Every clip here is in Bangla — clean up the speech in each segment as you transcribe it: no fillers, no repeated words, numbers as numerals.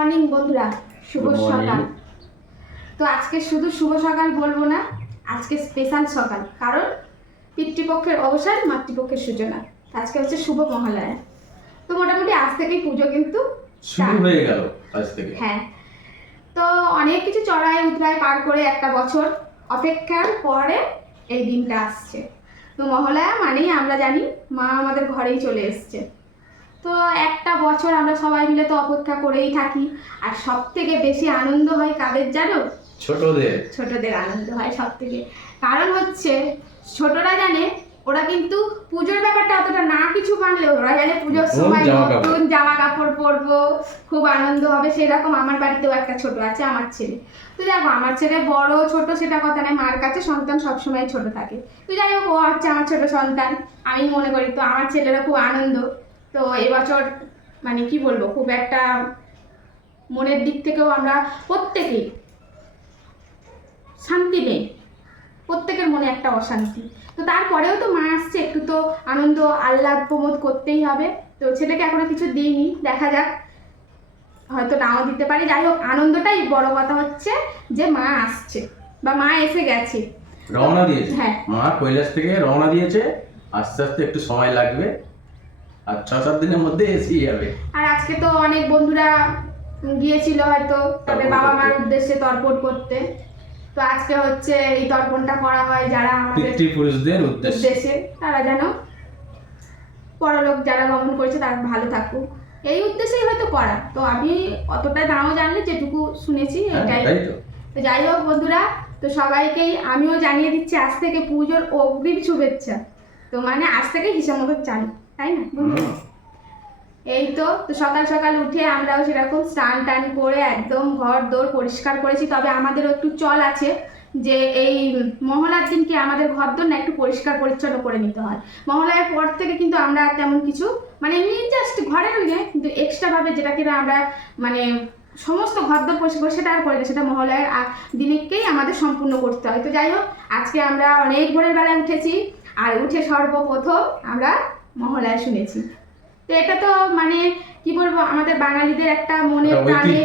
মর্নিং বন্ধুরা, শুভ সকাল। তো আজকে শুধু শুভ সকাল বলবো না, আজকে স্পেশাল সকাল, কারণ পিতৃপক্ষের অবসান, মাতৃপক্ষের সূচনা। আজকে হচ্ছে শুভ মহালয়া। তো মোটামুটি আজ থেকেই পুজো কিন্তু শুরু হয়ে গেল আজ থেকে। হ্যাঁ, তো অনেক কিছু চড়াই উতরাই পার করে একটা বছর অপেক্ষার পরে এই দিনটা আসছে। তো মহালয়া মানেই আমরা জানি মা আমাদের ঘরেই চলে এসছে। তো একটা বছর আমরা সবাই মিলে তো অপেক্ষা করেই থাকি। আর সব থেকে বেশি আনন্দ হয় কাদের জানো? ছোটদের আনন্দ হয় সব থেকে। কারণ হচ্ছে ছোটরা জানে ওরা কিন্তু পুজোর ব্যাপারটা অতটা না কিছু মানলেও ওরা জানে পুজোর সময় নতুন জামা কাপড় পরবো, খুব আনন্দ হবে। সেরকম আমার বাড়িতেও একটা ছোট আছে, আমার ছেলে। তো দেখো, আমার ছেলে বড় ছোট সেটা কথা নয়, মার কাছে সন্তান সবসময় ছোট থাকে। তো যাই হোক, ও হচ্ছে আমার ছোট সন্তান, আমি মনে করি। তো আমার ছেলেরও খুব আনন্দ। তো এবছর মানে কি বলবো, খুব একটা মনের দিক থেকেও আমরা প্রত্যেকেই শান্তি নেই, প্রত্যেকের মনে একটা অশান্তি। তো তারপরেও তো মা আসছে, একটু তো আনন্দ আহ্লাদ প্রমোদ করতেই হবে। তো ছেলেকে এখনো কিছু দিইনি, দেখা যাক, হয়তো নাও দিতে পারি। যাই হোক, আনন্দটাই বড় কথা হচ্ছে যে মা আসছে বা মা এসে গেছে, রওনা দিয়েছে। হ্যাঁ, মা কৈলাস থেকে রওনা দিয়েছে। আস্তে আস্তে একটু সময় লাগবে, আর 6-7 দিনের মধ্যে এসেই যাবে। আর আজকে তো অনেক বন্ধুরা গিয়েছিল হয়তো তাদের বাবা মার উদ্দেশ্যে তর্পণ করতে। তো আজকে হচ্ছে এই তর্পণটা করা হয় যারা আমাদের পিতৃপুরুষদের উদ্দেশ্যে, তারা যেন পরলোক যারা গমন করেছে তারা ভালো থাকুক, এই উদ্দেশ্যেই হয়তো করা। তো আমি অতটা নাও জানলে যেটুকু শুনেছি এটাই। তো যাই হোক বন্ধুরা, তো সবাইকেই আমিও জানিয়ে দিচ্ছি আজ থেকে পুজোর অগ্রিম শুভেচ্ছা। তো মানে আজ থেকে হিসাব মতো চালু, তাই না বন্ধুরা? এই তো সকাল সকাল উঠে আমরাও সেরকম স্নান টান করে একদম ঘর দোর পরিষ্কার করেছি। তবে আমাদেরও একটু চল আছে যে এই মহালয়ার দিনকে আমাদের ঘর দোর না একটু পরিষ্কার পরিচ্ছন্ন করে নিতে হয়। মহালয়ার পর থেকে কিন্তু আমরা তেমন কিছু মানে এমনি জাস্ট ঘরের রইলে, কিন্তু এক্সট্রাভাবে যেটাকে আমরা মানে সমস্ত ঘর দোর পরিষ্কার করে সেটা আর করি না, সেটা মহালয়ার দিনেকেই আমাদের সম্পূর্ণ করতে হয়। তো যাই হোক, আজকে আমরা অনেক ভোরের বেলায় উঠেছি, আর উঠে সর্বপ্রথম আমরা মহালয়া শুনেছি। তো এটা তো মানে কি বলবো, আমাদের বাঙালিদের একটা মনে প্রাণে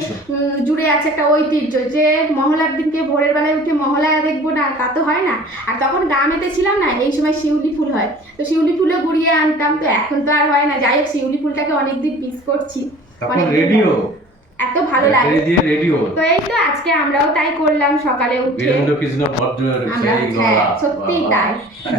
জুড়ে আছে একটা ঐতিহ্য যে মহালয়ার দিনকে ভোরের বেলায় উঠে মহালয়া দেখবো না, তা তো হয় না। আর তখন গ্রামেতে ছিলাম না, এই সময় শিউলি ফুল হয়, তো শিউলি ফুলও গুড়িয়ে আনতাম। তো এখন তো আর হয় না। যাই হোক, শিউলি ফুলটাকে অনেকদিন মিস করছি, অনেক রেডিও এত ভালো লাগে। তো এই তো আজকে আমরাও তাই করলাম সকালে উঠে। সত্যিই তাই,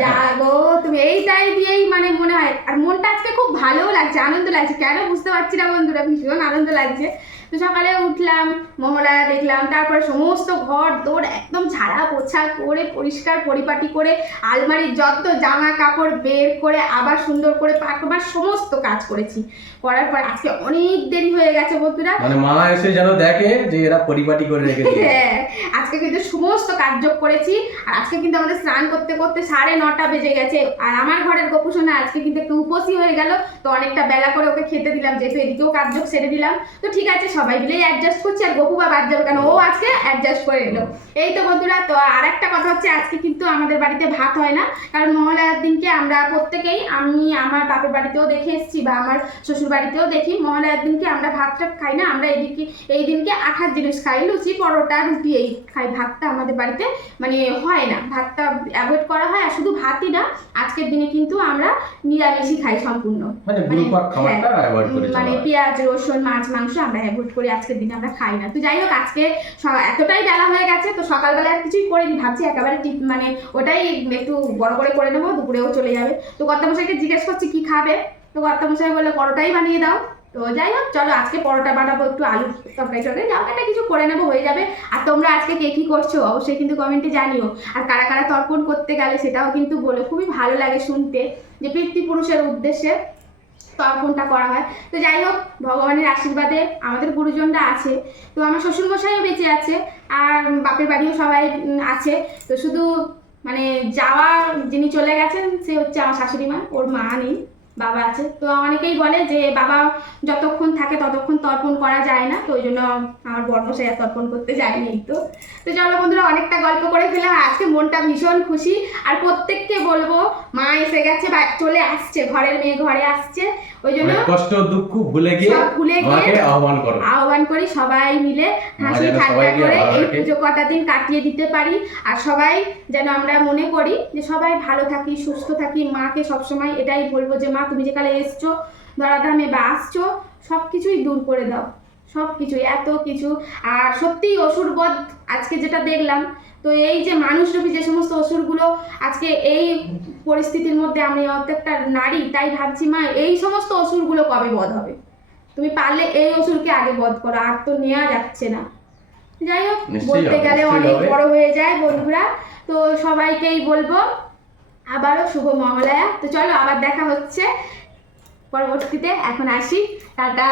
জাগো তুমি, এইটাই দিয়েই মানে মনে হয়। আর মনটা আজকে খুব ভালো লাগছে, আনন্দ লাগছে, কেন বুঝতে পারছি না বন্ধুরা, ভীষণ আনন্দ লাগছে। তো সকালে উঠলাম, মহালয়া দেখলাম, তারপরে সমস্ত ঘর দৌড় একদম ঝাড়া পোছা করে পরিষ্কার পরিপাটি করে আলমারির যত জামা কাপড় বের করে আবার সুন্দর করে পাকবার সমস্ত কাজ করেছি। করার পর আজকে অনেক দেরি হয়ে গেছে বন্ধুরা, মানে মা এসে যেন দেখে যে এরা পরিপাটি করে রেখেছে। হ্যাঁ, আজকে কিন্তু সমস্ত কাজ করেছি। আর আজকে কিন্তু আমাদের স্নান করতে করতে 9:30 বেজে গেছে। আর আমার ঘরের গোপুসোনা আজকে কিন্তু একটু উপসী হয়ে গেল, তো অনেকটা বেলা করে ওকে খেতে দিলাম, যেহেতু এদিকেও কাজ সেরে দিলাম। তো ঠিক আছে, সবাই মিলেই অ্যাডজাস্ট করছি। আর গপু বা বাদ যাবে কেন, ও আজকে অ্যাডজাস্ট করে এলো। এই তো বন্ধুরা, তো আর একটা কথা হচ্ছে, আজকে কিন্তু আমাদের বাড়িতে ভাত হয় না, কারণ মহালয়ার দিনকে আমরা প্রত্যেকেই, আমি আমার বাপের বাড়িতেও দেখে এসেছি বা আমার শ্বশুর বাড়িতেও দেখি, মহালয়ার দিনকে আমরা ভাতটা খাই না। আমরা এই দিনকে আঠার জিনিস খাই, লুচি পরোটা রুটি এই খাই। ভাতটা আমাদের বাড়িতে মানে হয় না, ভাতটা অ্যাভয়েড করা হয়। আর শুধু ভাতই না, আজকের দিনে কিন্তু আমরা নিরামিষই খাই সম্পূর্ণ, মানে পেঁয়াজ রসুন মাছ মাংস আমরা অ্যাভয়েড করি, আজকের দিনে আমরা খাই না। তো যাই হোক, আজকে এতটাই বেলা হয়ে গেছে, তো সকালবেলা আর কিছুই করিনি, ভাবছি একেবারে মানে ওটাই একটু বড় করে নেবো, দুপুরেও চলে যাবে। তো কর্তামশাইকে জিজ্ঞেস করছি কি খাবে, তো কর্তামশাই বললো পরোটাই বানিয়ে দাও। তো যাই হোক, চলো আজকে পরোটা বানাবো, একটু আলু তরকারি যাও একটা কিছু করে নেবো, হয়ে যাবে। আর তোমরা আজকে কে কী করছো অবশ্যই কিন্তু কমেন্টে জানিও। আর কারা কারা তর্পণ করতে গেলে সেটাও কিন্তু বলো, খুবই ভালো লাগে শুনতে যে পিতৃপুরুষের উদ্দেশ্যে তর্পণটা করা হয়। তো যাই হোক, ভগবানের আশীর্বাদে আমাদের গুরুজনরা আছে। তো আমার শ্বশুরমশাইও বেঁচে আছে, আর বাপের বাড়িও সবাই আছে। তো শুধু মানে যাওয়া যিনি চলে গেছেন সে হচ্ছে আমার শাশুড়ি মা, ওর মা নেই, বাবা আছে। তো অনেকেই বলে যে বাবা যতক্ষণ থাকে ততক্ষণ তর্পণ করা যায় না, তো ওই জন্য আমার বর্মশাই আর তর্পণ করতে যায়নি। তো চলো বন্ধুরা, অনেকটা গল্প করে ফেলাম, আজকে মনটা ভীষণ খুশি। আর প্রত্যেককে বলবো, মা এসে গেছে বা চলে আসছে, ঘরের মেয়ে ঘরে আসছে, ওই জন্য কষ্ট দুঃখ ভুলে গিয়ে আহ্বান আহ্বান করি সবাই মিলে হাসি যেন ঠাট্টা সবাইকে করে ভালো এই রাখে। পুজো কটা দিন কাটিয়ে দিতে পারি। আর সবাই যেন আমরা মনে করি যে সবাই ভালো থাকি, সুস্থ থাকি। মাকে সবসময় এটাই বলবো যে মা তুমি যেখানে এসছো ধরাধামে বা আসছো সব কিছুই দূর করে দাও, সব কিছুই, এত কিছু। আর সত্যিই অসুরবধ আজকে যেটা দেখলাম, তো এই যে মানুষরূপী যে সমস্ত অসুরগুলো আজকে এই পরিস্থিতির মধ্যে, আমি প্রত্যেকটা নারী তাই ভাবছি মা এই সমস্ত অসুরগুলো কবে বধ হবে? তুমি পারলে এই অসুরকে আগে বধ করো, আর তো নেওয়া যাচ্ছে না। যাই হোক, নিশ্চয়ই বলতে হবে, গেলে নিশ্চয়ই অনেক হবে। বড় হয়ে যায় বন্ধুরা। তো সবাইকেই বলবো আবারও শুভ মহালয়া। তো চলো আবার দেখা হচ্ছে পরবর্তীতে, এখন আসি, টাটা।